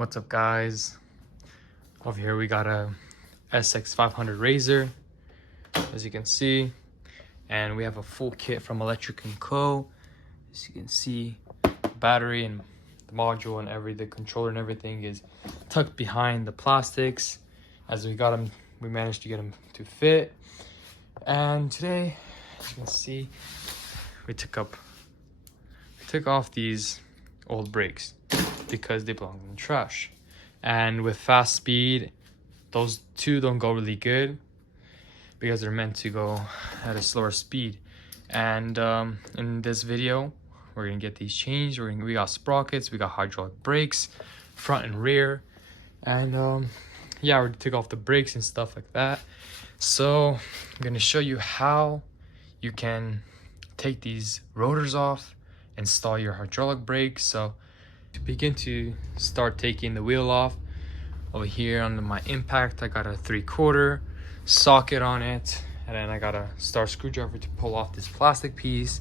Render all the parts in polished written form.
What's up, guys? Over here we got a sx500 razor, as you can see, and we have a full kit from Electric & Co. As you can see, the battery and the module and the controller and everything is tucked behind the plastics. As we managed to get them to fit. And today, as you can see, we took off these old brakes because they belong in the trash. And with fast speed, those two don't go really good because they're meant to go at a slower speed. And in this video, we're gonna get these changed. We got sprockets, we got hydraulic brakes, front and rear, and yeah, we took off the brakes and stuff like that. So I'm gonna show you how you can take these rotors off, install your hydraulic brakes. So to begin to start taking the wheel off, over here on my impact, I got a 3/4 socket on it, and then I got a star screwdriver to pull off this plastic piece,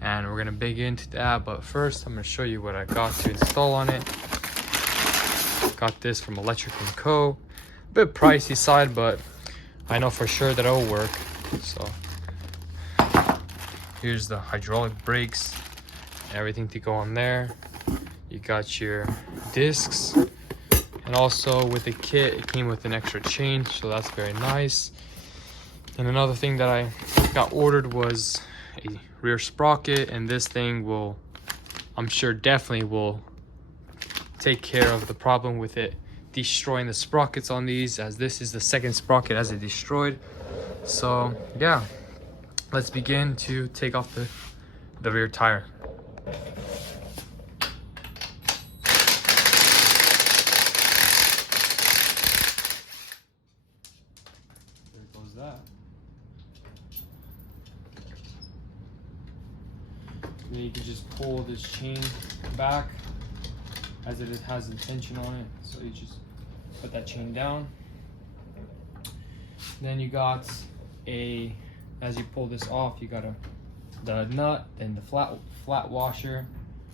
and we're gonna dig into that. But first, I'm gonna show you what I got to install on it. Got this from Electric & Co. A bit pricey side, but I know for sure that it'll work. So here's the hydraulic brakes, everything to go on there. You got your discs, and also with the kit it came with an extra chain, so that's very nice. And another thing that I got ordered was a rear sprocket, and this thing will, I'm sure, definitely will take care of the problem with it destroying the sprockets on these, as this is the second sprocket as it destroyed. So yeah, let's begin to take off the rear tire. There goes that. Then you can just pull this chain back as it has the tension on it. So you just put that chain down. Then you got as you pull this off, you got the nut, then the flat washer,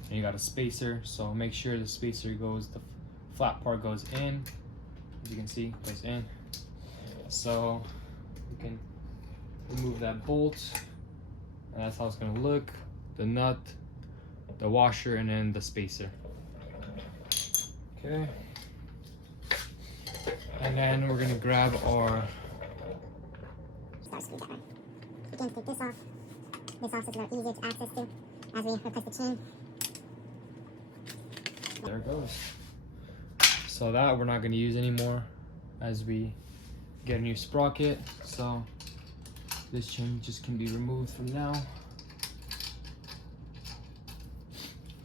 and you got a spacer. So make sure the spacer goes, the flat part goes in. As you can see, goes in. So you can remove that bolt, and that's how it's gonna look. The nut, the washer, and then the spacer. Okay. And then we're gonna grab our screwdriver. Again, take this off. This also is a little easier to access to as we replace the chain. There it goes. So that we're not going to use anymore as we get a new sprocket. So this chain just can be removed from now.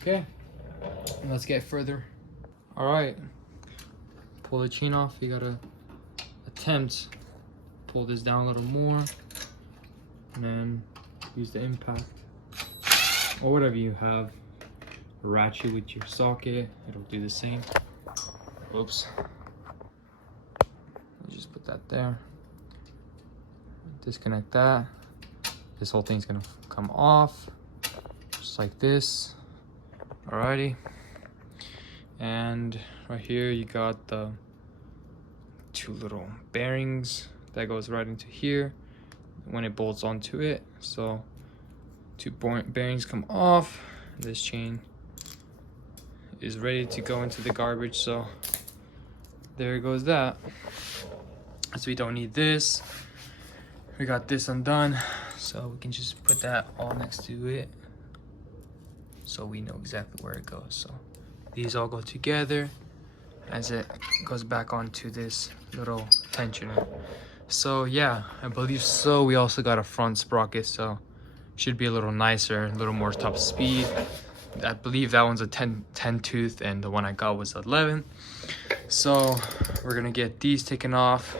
Okay, and let's get further. All right, pull the chain off. You gotta attempt pull this down a little more, and then use the impact or whatever you have. A ratchet with your socket, it'll do the same. Oops. Just put that there. Disconnect that. This whole thing's gonna come off, just like this. Alrighty. And right here you got the two little bearings that goes right into here when it bolts onto it. So two bearings come off. This chain is ready to go into the garbage, so there goes that. So we don't need this. We got this undone, so we can just put that all next to it so we know exactly where it goes. So these all go together as it goes back onto this little tensioner. So yeah, I believe so. We also got a front sprocket, so should be a little nicer, a little more top speed. I believe that one's a 10 tooth, and the one I got was 11. So we're gonna get these taken off.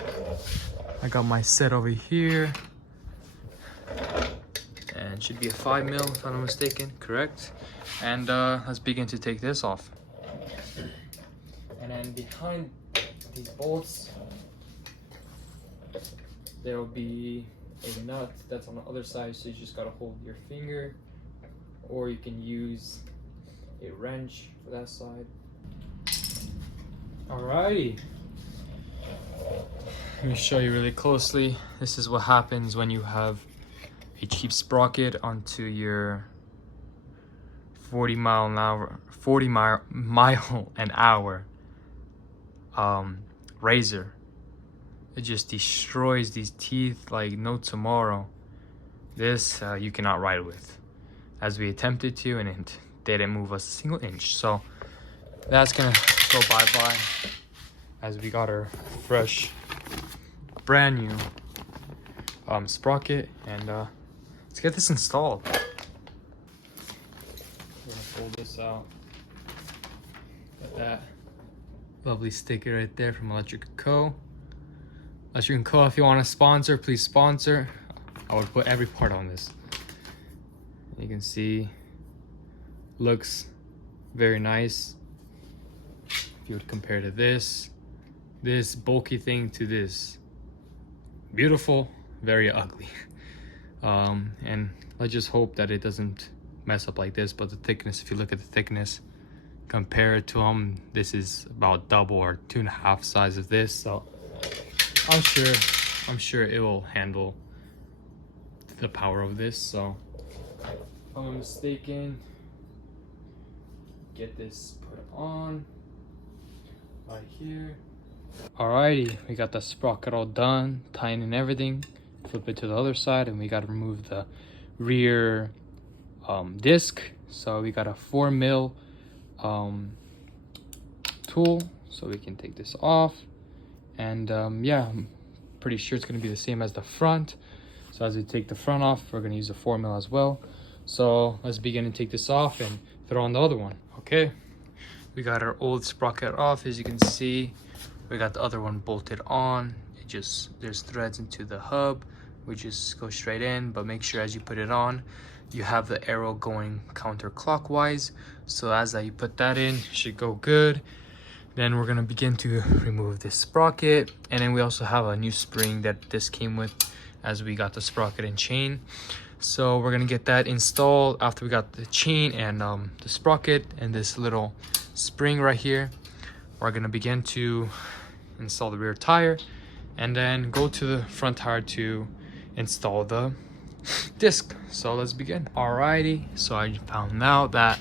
I got my set over here, and it should be a 5mm if I'm not mistaken, correct? And let's begin to take this off. And then behind these bolts, there will be a nut that's on the other side, so you just gotta hold your finger, or you can use a wrench for that side. Alrighty. Let me show you really closely. This is what happens when you have a cheap sprocket onto your 40 mile an hour razor. It just destroys these teeth like no tomorrow. This you cannot ride with, as we attempted to, and it didn't move a single inch. So that's gonna go bye-bye, as we got our fresh, brand new sprocket. And let's get this installed. We're gonna pull this out. Got that lovely sticker right there from Electric & Co. Electric & Co, if you want to sponsor, please sponsor. I would put every part on this. You can see, looks very nice. If you would compare to this bulky thing to this, beautiful, very ugly. And let's just hope that it doesn't mess up like this. But the thickness, if you look at the thickness, compare it to them, this is about double or 2.5 size of this. So I'm sure it will handle the power of this. So if I'm not mistaken, get this put on right here. Alrighty, we got the sprocket all done, tying in everything. Flip it to the other side, and we got to remove the rear disc. So we got a 4mm tool, so we can take this off. And yeah, I'm pretty sure it's going to be the same as the front. So as we take the front off, we're going to use a 4mm as well. So let's begin to take this off and throw on the other one. Okay, we got our old sprocket off. As you can see, we got the other one bolted on. It just, there's threads into the hub. We just go straight in, but make sure as you put it on, you have the arrow going counterclockwise. So as you put that in, it should go good. Then we're gonna begin to remove this sprocket. And then we also have a new spring that this came with, as we got the sprocket and chain. So we're gonna get that installed after we got the chain and the sprocket and this little spring right here. We're gonna begin to install the rear tire and then go to the front tire to install the disc. So let's begin. Alrighty, so I found out that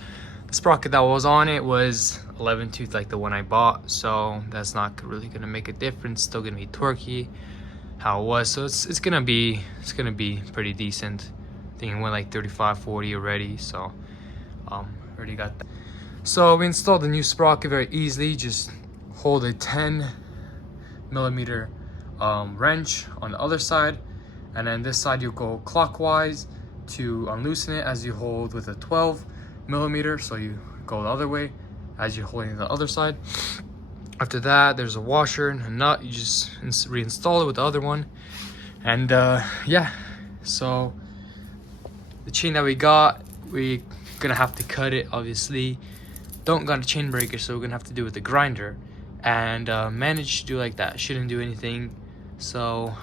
the sprocket that was on it was 11 tooth like the one I bought, so that's not really gonna make a difference. Still gonna be torquey how it was, so it's gonna be pretty decent. I think it went like 35-40 already, so already got that. So we installed the new sprocket very easily. Just hold a 10mm wrench on the other side, and then this side you go clockwise to unloosen it as you hold with a 12mm. So you go the other way as you're holding the other side. After that, there's a washer and a nut. You just reinstall it with the other one. And yeah, so the chain that we got, we're gonna have to cut it, obviously. Don't got a chain breaker, so we're gonna have to do it with the grinder. And managed to do like that. Shouldn't do anything, so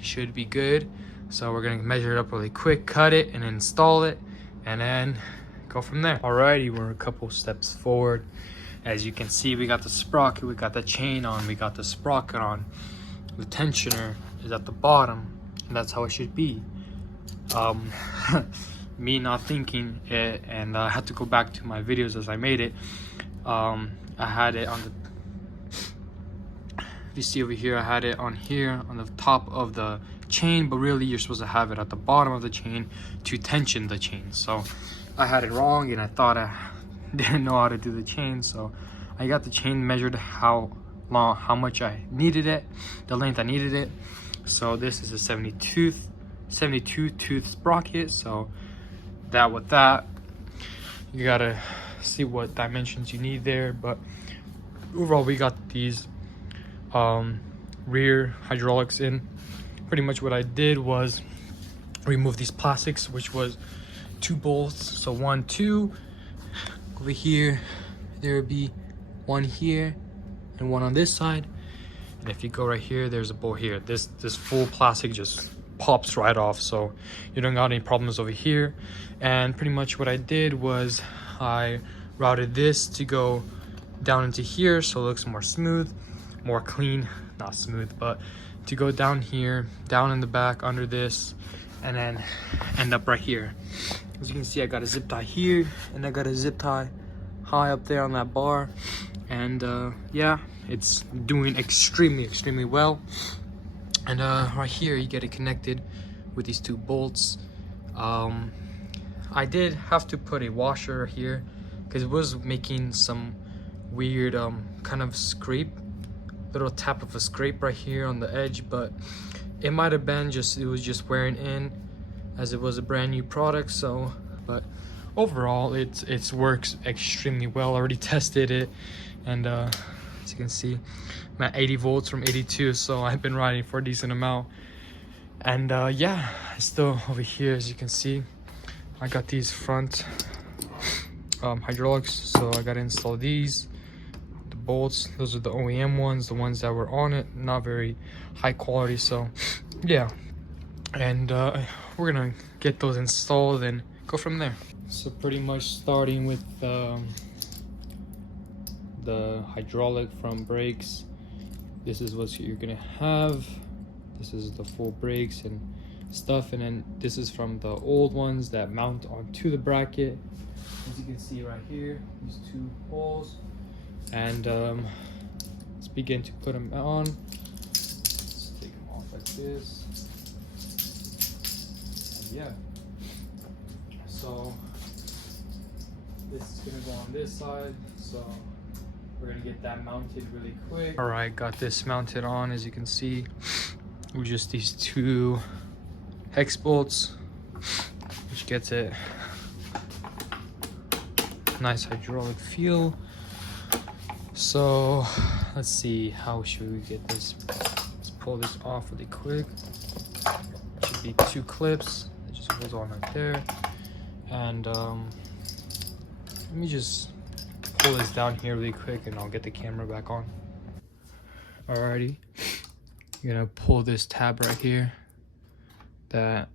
should be good. So we're gonna measure it up really quick, cut it, and install it, and then go from there. Alrighty, we're a couple steps forward. As you can see, we got the sprocket, we got the chain on, we got the sprocket on. The tensioner is at the bottom, and that's how it should be. Me not thinking it, and I had to go back to my videos as I made it. I had it on the, if you see over here, I had it on here on the top of the chain, but really you're supposed to have it at the bottom of the chain to tension the chain. So I had it wrong, and I thought I didn't know how to do the chain. So I got the chain measured how much I needed it, the length I needed it. So this is a 72 tooth sprocket. So that with that, you gotta see what dimensions you need there. But overall, we got these rear hydraulics in. Pretty much what I did was remove these plastics, which was 2 bolts. So 1, 2 over here. There would be 1 here and 1 on this side. And if you go right here, there's a bolt here. This full plastic just pops right off, so you don't got any problems over here. And pretty much what I did was I routed this to go down into here so it looks more smooth, more clean. Not smooth, but to go down here, down in the back under this, and then end up right here. As you can see, I got a zip tie here, and I got a zip tie high up there on that bar. And yeah, it's doing extremely well. And right here, you get it connected with these two bolts. I did have to put a washer here because it was making some weird kind of scrape, little tap of a scrape right here on the edge, but it might have been just, it was just wearing in as it was a brand new product. So, but overall it works extremely well. I already tested it, and as you can see, I'm at 80 volts from 82, so I've been riding for a decent amount. And yeah, still over here, as you can see, I got these front hydraulics, so I gotta install these. The bolts, those are the OEM ones, the ones that were on it, not very high quality. So yeah, and we're gonna get those installed and go from there. So pretty much starting with the hydraulic from brakes, this is what you're gonna have. This is the full brakes and stuff, and then this is from the old ones that mount onto the bracket. As you can see right here, these two holes. And let's begin to put them on. Let's take them off like this. And yeah, so this is gonna go on this side, so we're gonna get that mounted really quick. All right, got this mounted on, as you can see, with just these two hex bolts, which gets it nice hydraulic feel. So let's see, how should we get this? Let's pull this off really quick. Should be two clips that just goes on right there. And let me just pull this down here really quick, and I'll get the camera back on. Alrighty, you're gonna pull this tab right here, that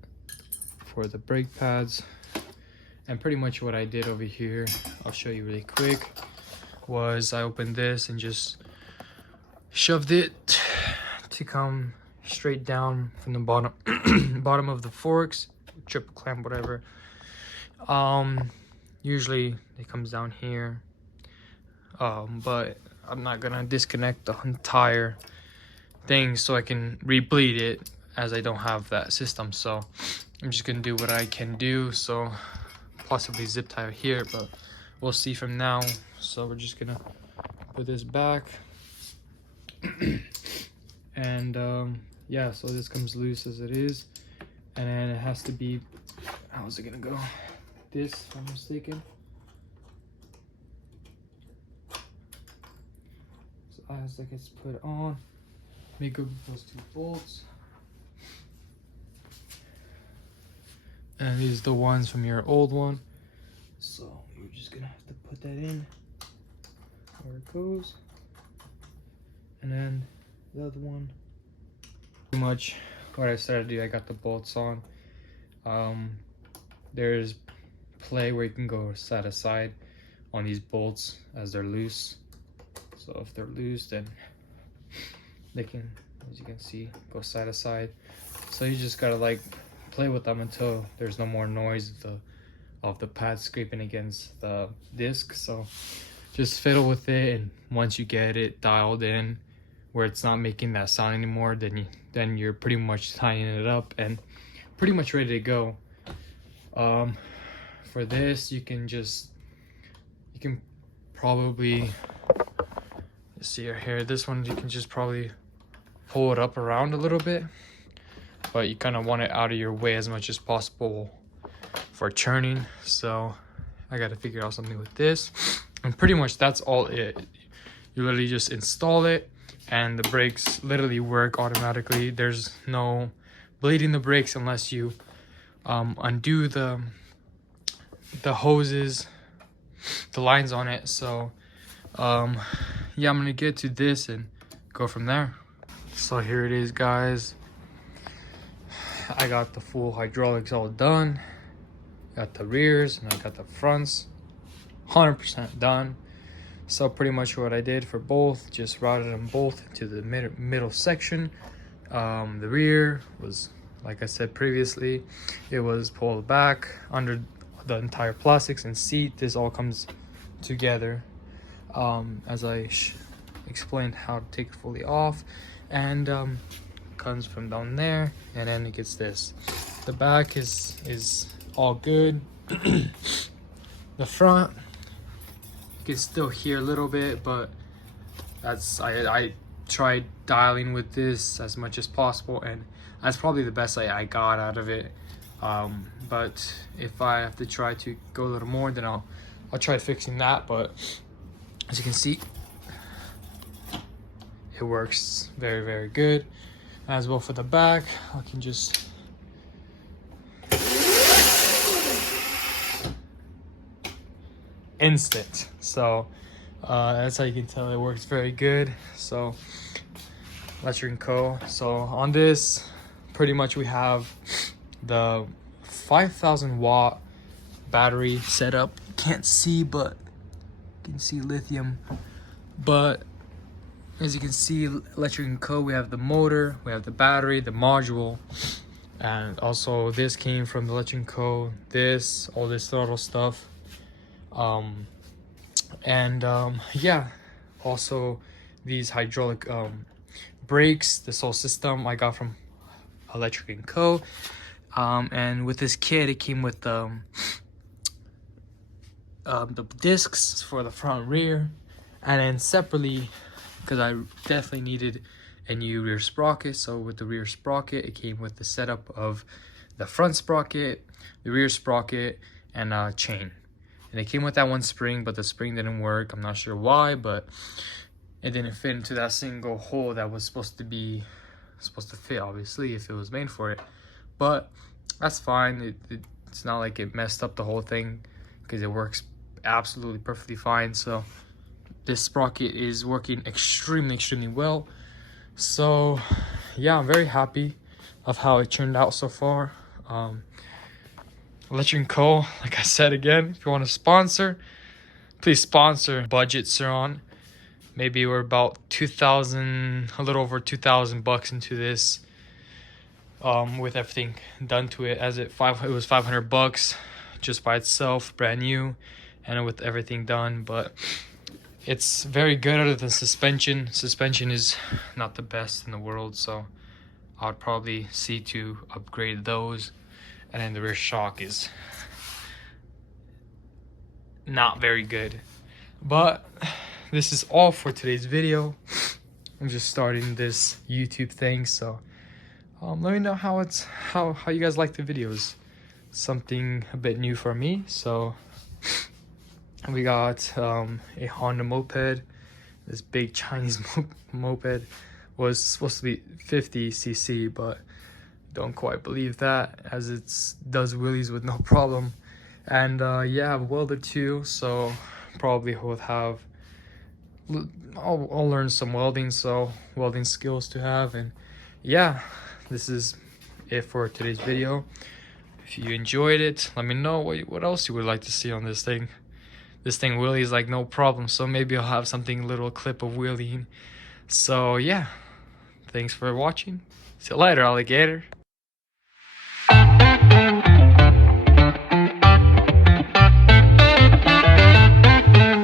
for the brake pads. And pretty much what I did over here, I'll show you really quick, was I opened this and just shoved it to come straight down from the bottom bottom of the forks, triple clamp, whatever. Usually it comes down here, but I'm not gonna disconnect the entire thing so I can re-bleed it, as I don't have that system. So I'm just gonna do what I can do. So possibly zip tie here, but we'll see from now. So we're just gonna put this back and yeah, so this comes loose as it is, and then it has to be, how's it gonna go, this, if I'm mistaken. So as that gets put on, make up those two bolts. And these are the ones from your old one. So you're just gonna have to put that in where it goes. And then the other one. Pretty much what I started to do, I got the bolts on. There's play where you can go side to side on these bolts as they're loose. So if they're loose, then they can, as you can see, go side to side. So you just gotta like play with them until there's no more noise of the pad scraping against the disc. So just fiddle with it, and once you get it dialed in where it's not making that sound anymore, then you're pretty much tying it up and pretty much ready to go. For this, you can probably, let's see right here, this one you can just probably pull it up around a little bit, but you kind of want it out of your way as much as possible for churning. So I got to figure out something with this, and pretty much that's all it. You literally just install it, and the brakes literally work automatically. There's no bleeding the brakes unless you undo the hoses, the lines on it. So yeah, I'm gonna get to this and go from there. So here it is, guys. I got the full hydraulics all done. Got the rears and I got the fronts 100% done. So pretty much what I did for both, just routed them both into the middle section. The rear was, like I said previously, it was pulled back under the entire plastics and seat. This all comes together as I explained how to take it fully off, and comes from down there, and then it gets this. The back is all good. The front, you can still hear a little bit, but that's I tried dialing with this as much as possible, and that's probably the best I got out of it. But if I have to try to go a little more, then I'll try fixing that. But as you can see, it works very, very good. As well for the back, I can just instant. So that's how you can tell it works very good. So Electric & Co. So on this, pretty much we have the 5,000 watt battery setup. Can't see, but you can see lithium. But as you can see, Electric & Co. we have the motor, we have the battery, the module, and also this came from the Electric & Co. All this throttle stuff. Yeah, also these hydraulic brakes. This whole system I got from Electric & Co. And with this kit, it came with the discs for the front and rear, and then separately, because I definitely needed a new rear sprocket. So with the rear sprocket, it came with the setup of the front sprocket, the rear sprocket, and a chain. And it came with that one spring, but the spring didn't work. I'm not sure why, but it didn't fit into that single hole that was supposed to fit, obviously, if it was made for it. But that's fine. It's not like it messed up the whole thing, because it works absolutely perfectly fine. So this sprocket is working extremely well. So yeah, I'm very happy of how it turned out so far. Electric & Co., like I said again, if you want to sponsor, please sponsor. Budgets are on. Maybe we're about a little over 2,000 bucks into this, with everything done to it. It was 500 bucks just by itself, brand new, and with everything done. But it's very good. Other than suspension is not the best in the world, so I'd probably see to upgrade those. And then the rear shock is not very good. But this is all for today's video. I'm just starting this YouTube thing, so let me know how you guys like the videos. Something a bit new for me. So we got a Honda moped. This big Chinese moped was supposed to be 50 cc, but don't quite believe that, as it does wheelies with no problem. And yeah, I've welded too, so probably will have I'll learn some welding skills to have. And yeah, this is it for today's video. If you enjoyed it, let me know what else you would like to see on this thing. This thing wheelies like no problem, so maybe I'll have something, little clip of wheeling. So yeah, thanks for watching. See you later, alligator.